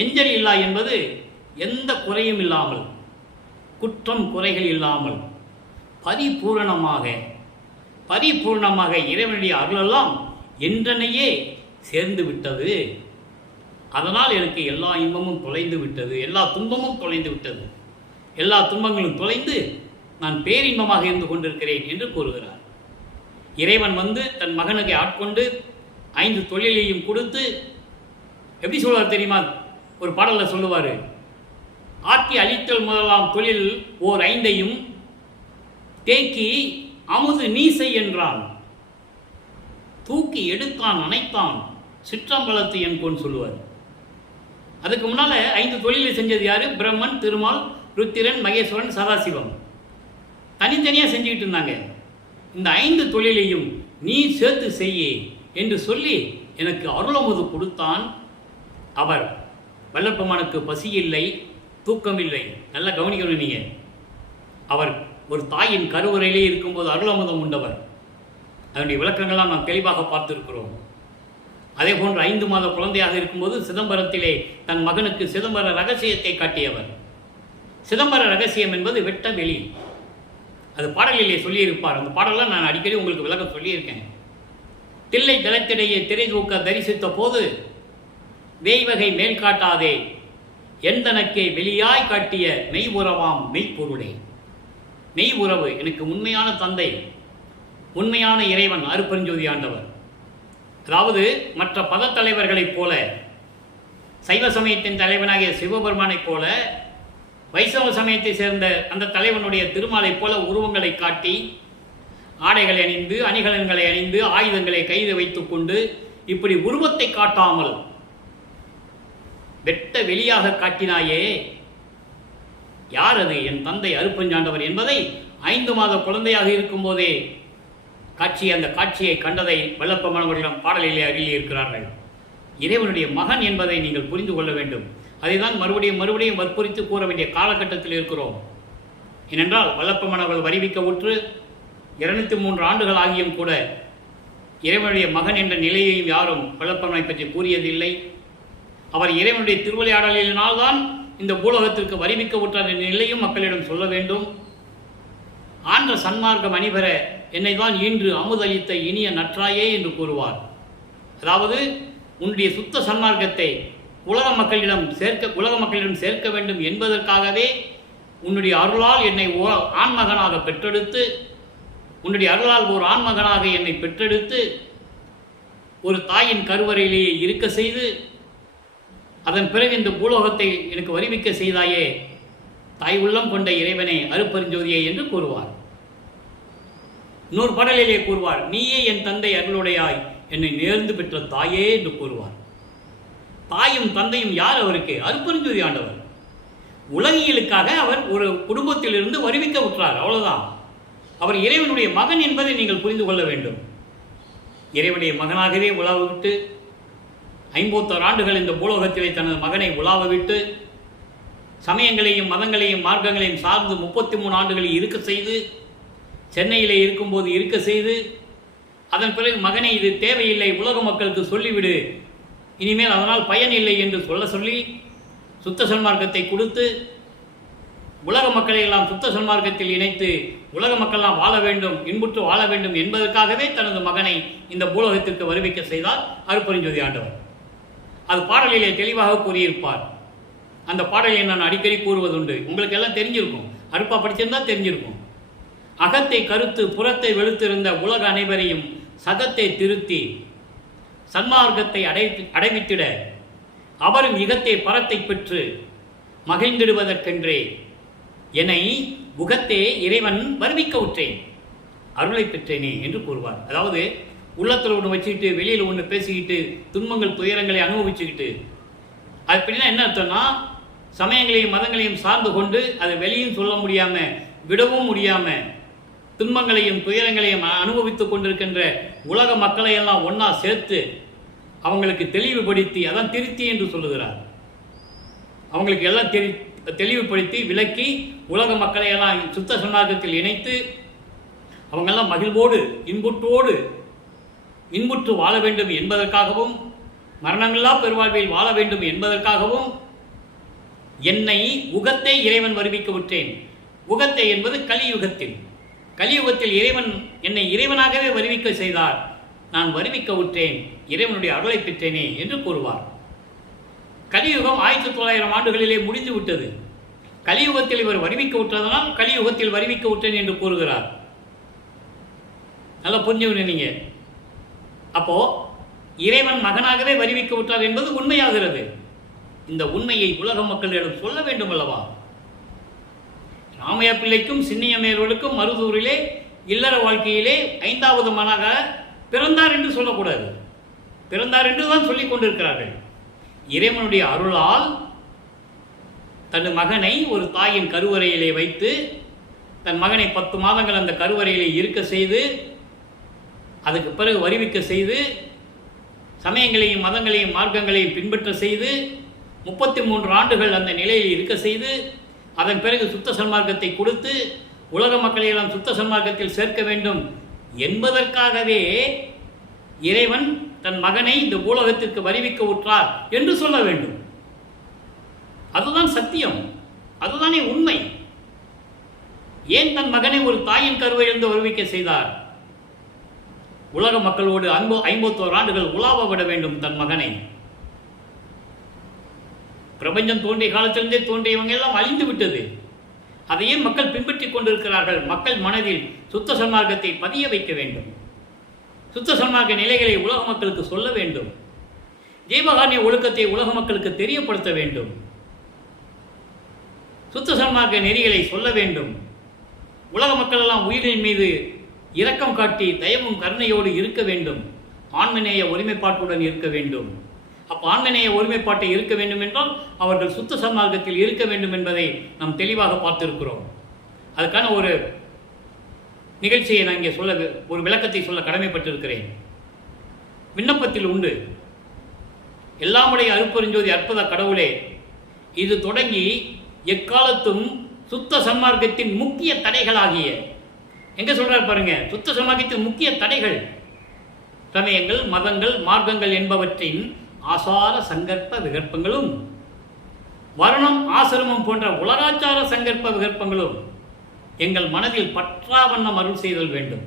எஞ்சல் இல்லா என்பது எந்த குறையும் இல்லாமல், குற்றம் குறைகள் இல்லாமல் பரிபூர்ணமாக இறைவனுடைய அருளெல்லாம் என்றனையே சேர்ந்து விட்டது. அதனால் எனக்கு எல்லா இன்பமும் தொலைந்து விட்டது, எல்லா துன்பமும் தொலைந்து விட்டது, எல்லா துன்பங்களும் தொலைந்து நான் பேரின்பமாக இருந்து கொண்டிருக்கிறேன் என்று கூறுகிறார். இறைவன் தன் மகனுக்கு ஆட்கொண்டு 5 தொழிலையும் கொடுத்து எப்படி சொல்வார் தெரியுமா? ஒரு பாடலில் சொல்லுவார், ஆக்கி அழித்தல் முதலாம் தொழில் ஓர் 5ஐயும் தேக்கி அமுது நீசை என்றான், தூக்கி எடுத்தான் அணைத்தான் சிற்றம்பலத்து என்போன்னு சொல்லுவார். அதுக்கு முன்னால 5 தொழிலை செஞ்சது யாரு? பிரம்மன், திருமால், ருத்திரன், மகேஸ்வரன், சதாசிவம் தனித்தனியாக செஞ்சுக்கிட்டு இருந்தாங்க. இந்த 5 தொழிலையும் நீ சேர்த்து செய்யே என்று சொல்லி எனக்கு அருளமுது கொடுத்தான். அவர் வல்லப்பெருமானுக்கு பசி இல்லை, தூக்கம் இல்லை. நல்லா கவனிக்கணும் நீங்க. அவர் ஒரு தாயின் கருவறையிலே இருக்கும்போது அருளமுதம் உண்டவர். அதனுடைய விளக்கங்கள்லாம் நாம் தெளிவாக பார்த்திருக்கிறோம். அதே போன்று 5 மாத குழந்தையாக இருக்கும்போது சிதம்பரத்திலே தன் மகனுக்கு சிதம்பர ரகசியத்தை காட்டியவர். சிதம்பர ரகசியம் என்பது வெட்ட வெளி. அது பாடலிலே சொல்லியிருப்பார். அந்த பாடலாம் நான் அடிக்கடி உங்களுக்கு விளக்கம் சொல்லியிருக்கேன். தில்லை தளத்திடையே திரை தூக்க தரிசித்த போது வேய்வகை மேல் காட்டாதே எந்தனக்கே வெளியாய் காட்டிய மெய் உறவாம் மெய்ப்பொருளே. மெய் உறவு எனக்கு உண்மையான தந்தை, உண்மையான இறைவன் அருட்பெருஞ்சோதி ஆண்டவர். அதாவது மற்ற பத தலைவர்களைப் போல, சைவ சமயத்தின் தலைவனாகிய சிவபெருமானைப் போல, வைஷ்ணவ சமயத்தை சேர்ந்த அந்த தலைவனுடைய திருமாலைப் போல உருவங்களை காட்டி, ஆடைகளை அணிந்து, அணிகலன்களை அணிந்து, ஆயுதங்களை கைது வைத்துக் கொண்டு, இப்படி உருவத்தை காட்டாமல் வெட்ட வெளியாக காட்டினாயே, யார் அது? என் தந்தை அருட்பெருஞ்சாண்டவர் என்பதை 5 மாத குழந்தையாக இருக்கும் போதே அந்த காட்சியை கண்டதை வல்லப்பெருமானவர்களிடம் பாடலிலே அருளி இருக்கிறார்கள். இறைவனுடைய மகன் என்பதை நீங்கள் புரிந்து கொள்ள வேண்டும். அதைதான் மறுபடியும் வற்புறுத்தி கூற வேண்டிய காலகட்டத்தில் இருக்கிறோம். ஏனென்றால் வல்லப்பெருமானவர்கள் வருவிக்க உற்று 203 ஆண்டுகள் ஆகியும் கூட இறைவனுடைய மகன் என்ற நிலையையும் யாரும் வல்லப்பெருமானை பற்றி கூறியதில்லை. அவர் இறைவனுடைய திருவிளையாடலினால்தான் இந்த பூலோகத்திற்கு வருவிக்க உற்றார் என்ற நிலையும் மக்களிடம் சொல்ல வேண்டும். ஆன்ற சன்மார்க்கம் அணிபெற என்னை தான் ஈன்று அமுதளித்த இனிய நற்றாயே என்று கூறுவார். அதாவது உன்னுடைய சுத்த சன்மார்க்கத்தை உலக மக்களிடம் சேர்க்க வேண்டும் என்பதற்காகவே உன்னுடைய அருளால் என்னை ஆண்மகனாக பெற்றெடுத்து, உன்னுடைய அருளால் ஒரு ஆண்மகனாக என்னை பெற்றெடுத்து ஒரு தாயின் கருவறையிலேயே இருக்க செய்து, அதன் பிறகு இந்த பூலோகத்தை எனக்கு வருவிக்க செய்தாயே தாய் உள்ளம் கொண்ட இறைவனே அருட்பெருஞ்சோதியே என்று கூறுவார். இன்னொரு பாடலிலே கூறுவார், நீயே என் தந்தை அருளுடையாய் என்னை நேர்ந்து பெற்ற தாயே என்று கூறுவார். தாயும் தந்தையும் யார் அவருக்கு? அருட்பெருஞ்சோதி ஆண்டவர். உலகியலுக்காக அவர் ஒரு குடும்பத்திலிருந்து வருவிக்க உற்றார், அவ்வளவுதான். அவர் இறைவனுடைய மகன் என்பதை நீங்கள் புரிந்து கொள்ள வேண்டும். இறைவனுடைய மகனாகவே உலாவ விட்டு 51 ஆண்டுகள் இந்த பூலோகத்திலே தனது மகனை உலாவ விட்டு சமயங்களையும் மதங்களையும் மார்க்கங்களையும் சார்ந்து 33 ஆண்டுகளை இருக்க செய்து, சென்னையிலே இருக்கும்போது இருக்க செய்து, அதன் பிறகு மகனை இது தேவையில்லை, உலக மக்களுக்கு சொல்லிவிடு, இனிமேல் அதனால் பயன் இல்லை என்று சொல்லி சுத்த சன்மார்க்கத்தை கொடுத்து உலக மக்களை எல்லாம் சுத்த சன்மார்க்கத்தில் இணைத்து உலக மக்கள்லாம் வாழ வேண்டும், இன்புற்று வாழ வேண்டும் என்பதற்காகவே தனது மகனை இந்த பூலோகத்திற்கு வருவிக்க செய்தார் அருட்பெருஞ்சோதி ஆண்டவர். அது பாடலிலே தெளிவாக கூறியிருப்பார். அந்த பாடலை நான் அடிக்கடி கூறுவதுண்டு, உங்களுக்கு எல்லாம் தெரிஞ்சிருக்கும், அருப்பா படிச்சிருந்தா தெரிஞ்சிருக்கும். அகத்தை கருத்து புறத்தை வெளுத்திருந்த உலக அனைவரையும் சகத்தை திருத்தி சன்மார்க்கத்தை அடைவித்திட அவரும் இகத்தை பரத்தை பெற்று மகிழ்ந்திடுவதற்கென்றே என்னை உகத்தே இறைவன் வருவிக்க உற்றேன், அருளை பெற்றேனே என்று கூறுவார். அதாவது உள்ளத்தில் ஒன்று வச்சுக்கிட்டு வெளியில் ஒன்று பேசிக்கிட்டு துன்பங்கள் துயரங்களை அனுபவிச்சுக்கிட்டு, அது அப்படின்னா என்ன அர்த்தம்னா, சமயங்களையும் மதங்களையும் சார்ந்து கொண்டு அதை வெளியும் சொல்ல முடியாமல் விடவும் முடியாமல் துன்பங்களையும் துயரங்களையும் அனுபவித்து கொண்டிருக்கின்ற உலக மக்களை எல்லாம் ஒன்றா சேர்த்து அவங்களுக்கு தெளிவுபடுத்தி, அதான் திருத்தி என்று சொல்லுகிறார். அவங்களுக்கு எல்லாம் தெளிவுபடுத்தி விளக்கி உலக மக்களை எல்லாம் சுத்த சன்மார்க்கத்தில் இணைத்து அவங்கெல்லாம் மகிழ்வோடு இன்புற்று வாழ வேண்டும் என்பதற்காகவும் மரணமில்லா பெருவாழ்வில் வாழ வேண்டும் என்பதற்காகவும் என்னை உகத்தை இறைவன் வருவிக்க விட்டேன். உகத்தை என்பது கலியுகத்தில் இறைவன் என்னை இறைவனாகவே வருவிக்க செய்தார். நான் வருவிக்க விட்டேன், இறைவனுடைய அருளை பெற்றேனே என்று கூறுவார். கலியுகம் 1900 ஆண்டுகளிலே முடிந்து விட்டது. கலியுகத்தில் இவர் வருவிக்க விட்டதனால் கலியுகத்தில் வருவிக்க விட்டேன் என்று கூறுகிறார். நல்லா புரிஞ்சுக்கணும் நீங்க. அப்போ இறைவன் மகனாகவே வருவிக்க விட்டார் என்பது உண்மையாகிறது. இந்த உண்மையை உலக மக்களிடம் சொல்ல வேண்டும் அல்லவா? ராமையா பிள்ளைக்கும் சின்னியமேர்களுக்கும் மருதூரிலே இல்லற வாழ்க்கையிலே 5வது மகனாக பிறந்தார் என்று சொல்லக்கூடாது, பிறந்தார் என்று தான் சொல்லிக் கொண்டிருக்கிறார்கள். இறைவனுடைய அருளால் தன் மகனை ஒரு தாயின் கருவறையிலே வைத்து தன் மகனை 10 மாதங்கள் அந்த கருவறையிலே இருக்க செய்து அதுக்கு பிறகு வருவிக்க செய்து சமயங்களையும் மதங்களையும் மார்க்கங்களையும் பின்பற்ற செய்து 33 ஆண்டுகள் அந்த நிலையில் இருக்க செய்து அதன் பிறகு சுத்த சன்மார்க்கத்தை கொடுத்து உலக மக்களையெல்லாம் சுத்த சன்மார்க்கத்தில் சேர்க்க வேண்டும் என்பதற்காகவே இறைவன் தன் மகனை இந்த பூலகத்திற்கு வருவிக்க உற்றார் என்று சொல்ல வேண்டும். அதுதான் சத்தியம், அதுதானே உண்மை. ஏன் தன் மகனை ஒரு தாயின் கருவையிலிருந்து வருவிக்க செய்தார்? உலக மக்களோடு 51 ஆண்டுகள் உலாவ விட வேண்டும் தன் மகனை. பிரபஞ்சம் தோன்றிய காலத்திலிருந்தே தோன்றியவங்க எல்லாம் அழிந்து விட்டது. அதையே மக்கள் பின்பற்றிக் கொண்டிருக்கிறார்கள். மக்கள் மனதில் சுத்த சன்மார்க்கத்தை பதிய வைக்க வேண்டும். சுத்த சன்மார்க்க நிலைகளை உலக மக்களுக்கு சொல்ல வேண்டும். ஜீவகாருண்ய ஒழுக்கத்தை உலக மக்களுக்கு தெரியப்படுத்த வேண்டும். சுத்த சன்மார்க்க நெறிகளை சொல்ல வேண்டும். உலக மக்கள் எல்லாம் உயிரின் மீது இரக்கம் காட்டி தயவும் கருணையோடு இருக்க வேண்டும். ஆன்மநேய ஒருமைப்பாட்டுடன் இருக்க வேண்டும். அப்போ ஆன்மநேய ஒருமைப்பாட்டை இருக்க வேண்டும் என்றால் அவர்கள் சுத்த சன்மார்க்கத்தில் இருக்க வேண்டும் என்பதை நாம் தெளிவாக பார்த்திருக்கிறோம். அதுக்கான ஒரு நிகழ்ச்சியை நான் இங்கே ஒரு விளக்கத்தை சொல்ல கடமைப்பட்டிருக்கிறேன். விண்ணப்பத்தில் உண்டு. எல்லாமுடைய அருட்பெருஞ்சோதி அற்புத கடவுளே, இது தொடங்கி எக்காலத்தும் சுத்த சன்மார்க்கத்தின் முக்கிய தடைகளாகிய, எங்க சொல்றார் பாருங்க, சுத்த சன்மார்க்கத்தின் முக்கிய தடைகள் சமயங்கள் மதங்கள் மார்க்கங்கள் என்பவற்றின் ஆசார சங்கற்ப விகற்பங்களும் வர்ணம் ஆசிரமம் போன்ற உலகாச்சார சங்கற்ப விகற்பங்களும் எங்கள் மனதில் பற்றாவண்ணம் அருள் செய்தல் வேண்டும்.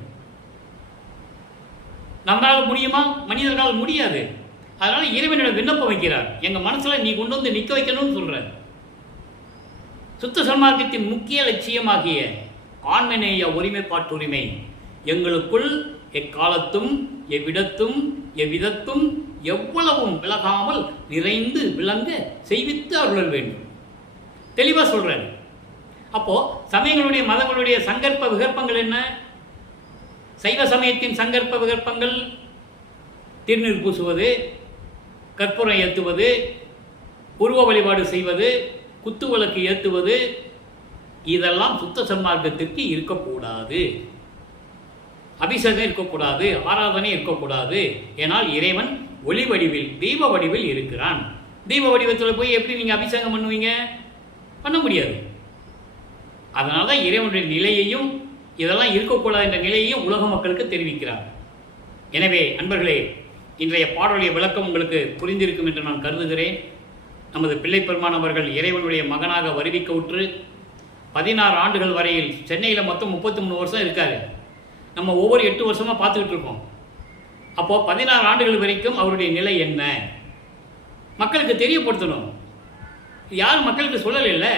நம்மளால் முடியுமா? மனிதர்களால் முடியாது. அதனால இறைவனிடம் விண்ணப்பம் வைக்கிறார். எங்க மனசுல நீ கொண்டு வந்து நிற்க வைக்கணும்னு சொல்ற. சுத்த சன்மார்க்கத்தின் முக்கிய லட்சியமாகிய ஆன்மநேய ஒருமைப்பாட்டுரிமை எங்களுக்குள் எக்காலத்தும் எவ்விடத்தும் எவ்விதத்தும் எவ்வளவும் விலகாமல் நிறைந்து விளங்க செய்வித்து அருளல் வேண்டும். தெளிவாக சொல்றேன். அப்போ சமயங்களுடைய மதங்களுடைய சங்கற்ப விகற்பங்கள் என்ன? சைவ சமயத்தின் சங்கற்ப விகற்பங்கள் திருநீர் பூசுவது, கற்பூரம் ஏற்றுவது, உருவ வழிபாடு செய்வது, குத்து விளக்கு ஏற்றுவது, இதெல்லாம் சுத்த சன்மார்க்கத்திற்கு இருக்கக்கூடாது. அபிஷேகம் இருக்கக்கூடாது, ஆராதனை இருக்கக்கூடாது. ஏனால் இறைவன் ஒளி வடிவில் தீப வடிவில் இருக்கிறான். தீப வடிவத்தில் போய் எப்படி நீங்கள் அபிஷேகம் பண்ணுவீங்க? பண்ண முடியாது. அதனால தான் இறைவனுடைய நிலையையும் இதெல்லாம் இருக்கக்கூடாது என்ற நிலையையும் உலக மக்களுக்கு தெரிவிக்கிறார். எனவே அன்பர்களே, இன்றைய பாடலுடைய விளக்கம் உங்களுக்கு புரிந்திருக்கும் என்று நான் கருதுகிறேன். நமது பிள்ளைப்பெருமான் அவர்கள் இறைவனுடைய மகனாக வருவிக்க உற்று 16 ஆண்டுகள் வரையில் சென்னையில் மொத்தம் 33 வருஷம் இருக்காரு. நம்ம ஒவ்வொரு 8 வருஷமாக பார்த்துக்கிட்டு இருக்கோம். அப்போது 16 ஆண்டுகள் வரைக்கும் அவருடைய நிலை என்ன மக்களுக்கு தெரியப்படுத்தணும். யாரும் மக்களுக்கு சொல்லலை.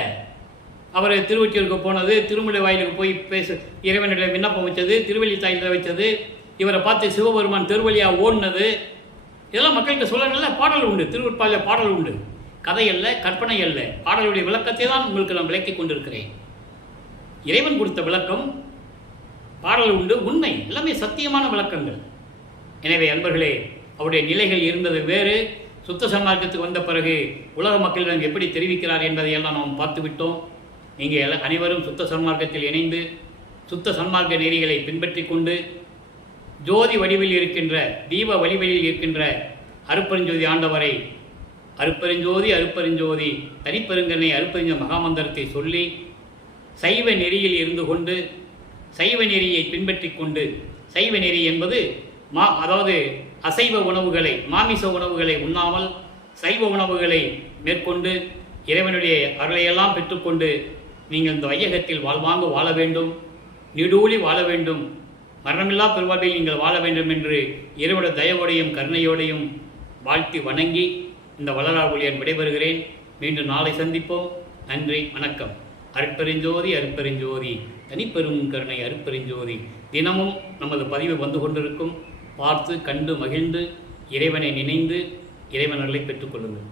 அவர் திருவொற்றியூருக்கு போனது, திருமலை வாயிலுக்கு போய் இறைவனிடம் விண்ணப்பம் வச்சது, திருவள்ளி தாயில் வைத்தது, இவரை பார்த்து சிவபெருமான் திருவள்ளியாக ஓடினது, இதெல்லாம் மக்களுக்கு சொல்லல. பாடல் உண்டு, திருவற்பாலில் பாடல் உண்டு. கதை அல்ல, கற்பனை அல்ல, பாடலுடைய விளக்கத்தை தான் உங்களுக்கு நான் விளக்கி கொண்டிருக்கிறேன். இறைவன் கொடுத்த விளக்கம், பாடல் உண்டு, உண்மை, எல்லாமே சத்தியமான விளக்கங்கள். எனவே அன்பர்களே, அவருடைய நிலைகள் இருந்தது வேறு. சுத்த சன்மார்க்கத்துக்கு வந்த பிறகு உலக மக்களிடம் எப்படி தெரிவிக்கிறார் என்பதையெல்லாம் நாம் பார்த்துவிட்டோம். நீங்கள் அனைவரும் சுத்த சன்மார்க்கத்தில் இணைந்து சுத்த சன்மார்க்க நெறிகளை பின்பற்றி கொண்டு ஜோதி வடிவில் இருக்கின்ற தீப வழிவெளியில் இருக்கின்ற அருட்பெருஞ்சோதி ஆண்டவரை அருட்பெருஞ்சோதி அருட்பெருஞ்சோதி தனிப்பெருங்கருணை அருட்பெருஞ்ச மகாமந்திரத்தை சொல்லி சைவ நெறியில் இருந்து கொண்டு சைவ நெறியை பின்பற்றி கொண்டு, சைவ நெறி என்பது அதாவது அசைவ உணவுகளை, மாமிச உணவுகளை உண்ணாமல் சைவ உணவுகளை மேற்கொண்டு இறைவனுடைய அருளையெல்லாம் பெற்றுக்கொண்டு நீங்கள் இந்த வையகத்தில் வாழ்வாங்க வாழ வேண்டும், நீடூழி வாழ வேண்டும், மரணமில்லா பெருவாழ்வில் நீங்கள் வாழ வேண்டும் என்று இறைவனுடைய தயவோடையும் கருணையோடையும் வாழ்த்தி வணங்கி இந்த வள்ளலார் ஒளியன் விடைபெறுகிறேன். மீண்டும் நாளை சந்திப்போம். நன்றி, வணக்கம். அருட்பெருஞ்சோதி அருட்பெருஞ்சோதி தனிப்பெரும் கருணை அருட்பெருஞ்சோதி. தினமும் நமது பதிவு வந்து கொண்டிருக்கும். பார்த்து கண்டு மகிழ்ந்து இறைவனை நினைந்து இறைவனர்களை பெற்றுக்கொள்ளுங்கள்.